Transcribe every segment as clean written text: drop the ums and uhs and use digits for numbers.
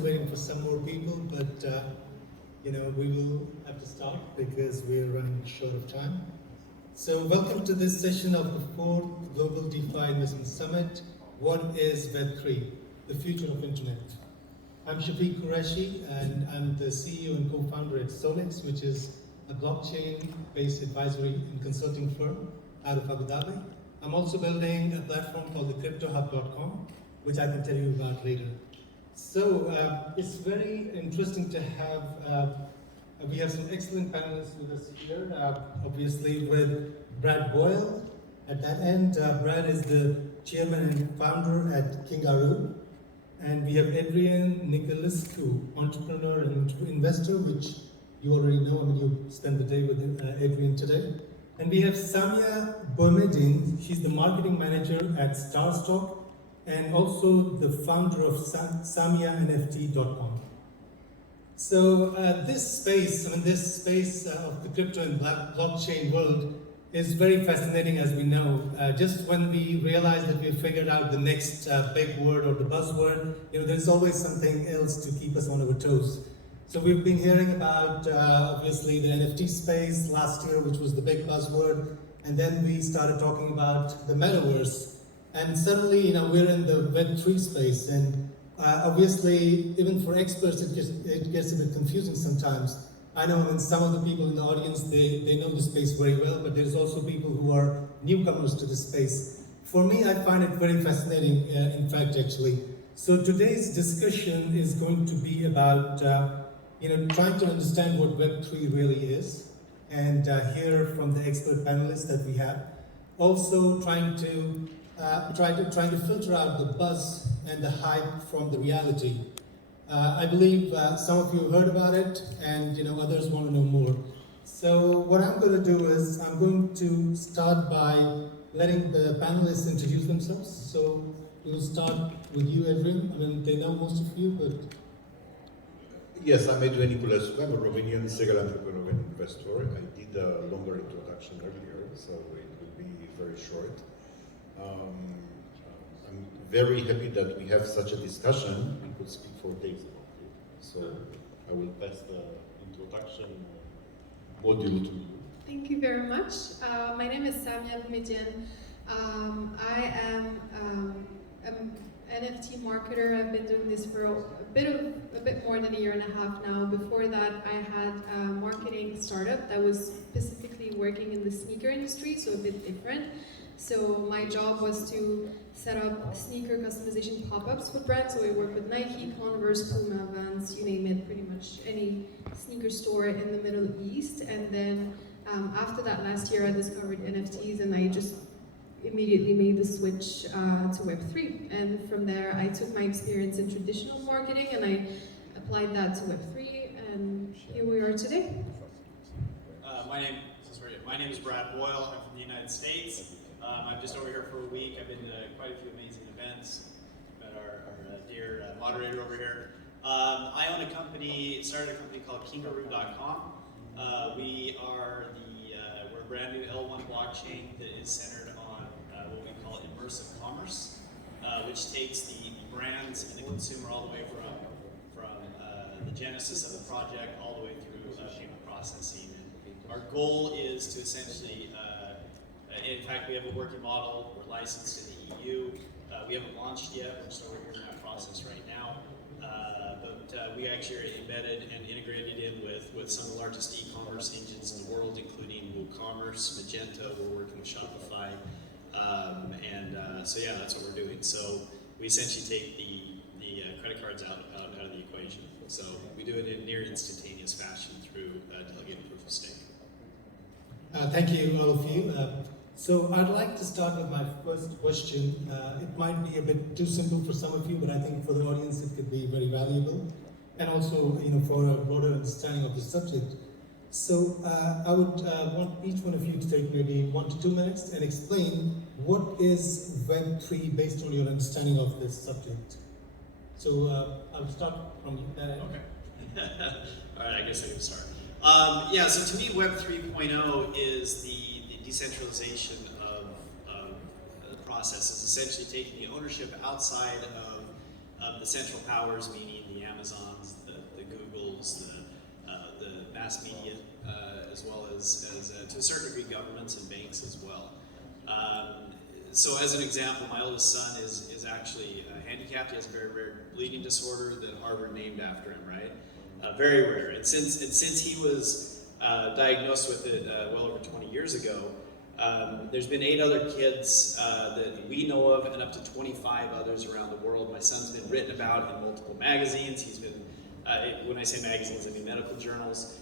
still waiting for some more people, but we will have to start because we're running short of time. So welcome to this session of the 4th Global DeFi Investment Summit. What is Web3, the future of Internet? I'm Shafiq Qureshi, and I'm the CEO and co-founder at Solix, which is a blockchain-based advisory and consulting firm out of Abu Dhabi. I'm also building a platform called the cryptohub.com, which I can tell you about later. So it's very interesting to have, we have some excellent panelists with us here, obviously with Brad Boyle at that end. Brad is the chairman and founder at Kingaroo. And we have Adrian Nicolescu, entrepreneur and investor, which you already know. I mean, you spent the day with Adrian today. And we have Samia Boumediene. She's the marketing manager at Starstock and also the founder of SamiaNFT.com. So this space of the crypto and blockchain world is very fascinating, as we know. Just when we realize that we've figured out the next big word or the buzzword, there's always something else to keep us on our toes. So we've been hearing about, obviously, the NFT space last year, which was the big buzzword, and then we started talking about the metaverse. And suddenly, we're in the Web3 space, and obviously, even for experts, it gets a bit confusing sometimes. I know some of the people in the audience, they know the space very well, but there's also people who are newcomers to the space. For me, I find it very fascinating, in fact, actually. So today's discussion is going to be about trying to understand what Web3 really is, and hear from the expert panelists that we have. Also trying to filter out the buzz and the hype from the reality. I believe some of you heard about it, and others want to know more. So what I'm going to do is I'm going to start by letting the panelists introduce themselves. So we'll start with you, Adrian. I mean, they know most of you, but... Yes, I'm Adrian Nicolescu. I'm a Romanian serial entrepreneur and investor. I did a longer introduction earlier, so it will be very short. I'm very happy that we have such a discussion. We could speak for days about it. So I will pass the introduction module to you. Thank you very much. My name is Samia Boumediene. I am an NFT marketer. I've been doing this for a bit more than a year and a half now. Before that, I had a marketing startup that was specifically working in the sneaker industry, so a bit different. So my job was to set up sneaker customization pop-ups with brands. So we work with Nike, Converse, Puma, Vans, you name it, pretty much any sneaker store in the Middle East. And then after that last year, I discovered NFTs, and I just immediately made the switch to Web3. And from there, I took my experience in traditional marketing and I applied that to Web3, and here we are today. My name is Brad Boyle. I'm from the United States. I'm just over here for a week. I've been to quite a few amazing events. Met our dear moderator over here. I own a company, started a company called Kingaroo.com. We're a brand new L1 blockchain that is centered on what we call immersive commerce, which takes the brands and the consumer all the way from the genesis of the project all the way through payment processing. And our goal is to essentially, in fact, we have a working model. We're licensed in the EU. We haven't launched yet. We're still working in that process right now. But we actually are embedded and integrated in with some of the largest e-commerce engines in the world, including WooCommerce, Magento. We're working with Shopify. So yeah, that's what we're doing. So we essentially take the credit cards out of the equation. So we do it in near instantaneous fashion through delegated proof of stake. Thank you, all of you. So I'd like to start with my first question. It might be a bit too simple for some of you, but I think for the audience it could be very valuable, and also for a broader understanding of the subject. So I would want each one of you to take maybe 1 to 2 minutes and explain what is Web3 based on your understanding of this subject. So I'll start from you. Okay. All right, I guess I can start. So to me, Web 3.0 is the decentralization of the process. It's essentially taking the ownership outside of of the central powers, meaning the Amazons, the Googles, the mass media, as well as to a certain degree governments and banks as well. So as an example, my oldest son is actually handicapped. He has a very rare bleeding disorder that Harvard named after him, right? Very rare. And since he was diagnosed with it well over 20 years ago, there's been 8 other kids that we know of, and up to 25 others around the world. My son's been written about in multiple magazines. He's been, when I say magazines, I mean medical journals,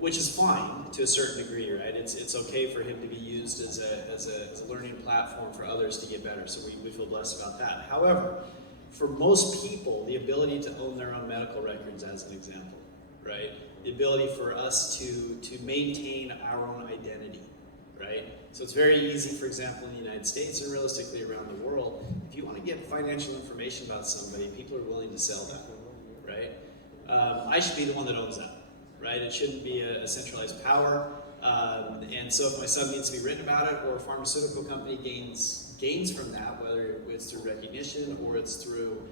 which is fine to a certain degree, right? It's okay for him to be used as a learning platform for others to get better. So we feel blessed about that. However, for most people, the ability to own their own medical records, as an example, right? The ability for us to maintain our own identity, right? So it's very easy, for example, in the United States and realistically around the world, if you want to get financial information about somebody, people are willing to sell that, right? I should be the one that owns that, right? It shouldn't be a centralized power. And so if my son needs to be written about it, or a pharmaceutical company gains from that, whether it's through recognition or it's through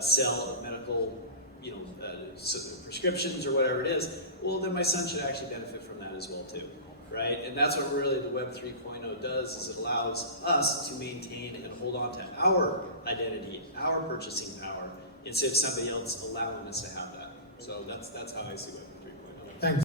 sale of medical, prescriptions or whatever it is, well, then my son should actually benefit from that as well too, right? And that's what really the Web 3.0 does, is it allows us to maintain and hold on to our identity, our purchasing power, instead of somebody else allowing us to have that. So that's how I see Web 3.0. Thanks.